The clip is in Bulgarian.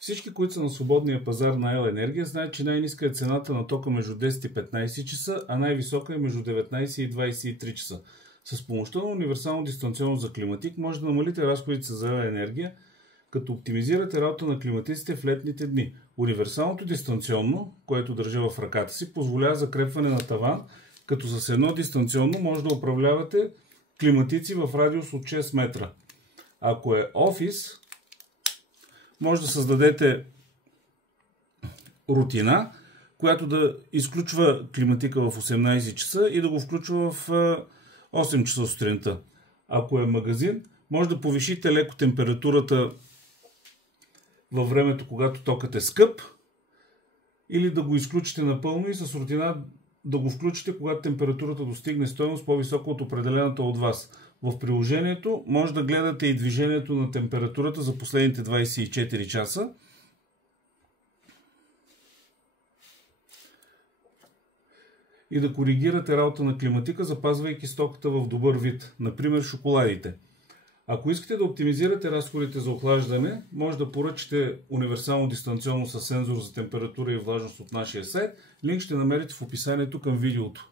Всички, които са на свободния пазар на ел. енергия, знаят, че най-ниска е цената на тока между 10 и 15 часа, а най-висока е между 19 и 23 часа. С помощта на универсално дистанционно за климатик може да намалите разходите за ел. енергия, като оптимизирате работа на климатиците в летните дни. Универсалното дистанционно, което държа в ръката си, позволява закрепване на таван, като с едно дистанционно може да управлявате климатици в радиус от 6 метра. Ако е офис, може да създадете рутина, която да изключва климатика в 18 часа и да го включва в 8 часа сутринта. Ако е магазин, може да повишите леко температурата във времето, когато токът е скъп, или да го изключите напълно и с рутина да го включите, когато температурата достигне стойност по-висока от определената от вас. В приложението може да гледате и движението на температурата за последните 24 часа. И да коригирате работа на климатика, запазвайки стоката в добър вид, например шоколадите. Ако искате да оптимизирате разходите за охлаждане, може да поръчате универсално дистанционно със сензор за температура и влажност от нашия сайт. Линк ще намерите в описанието към видеото.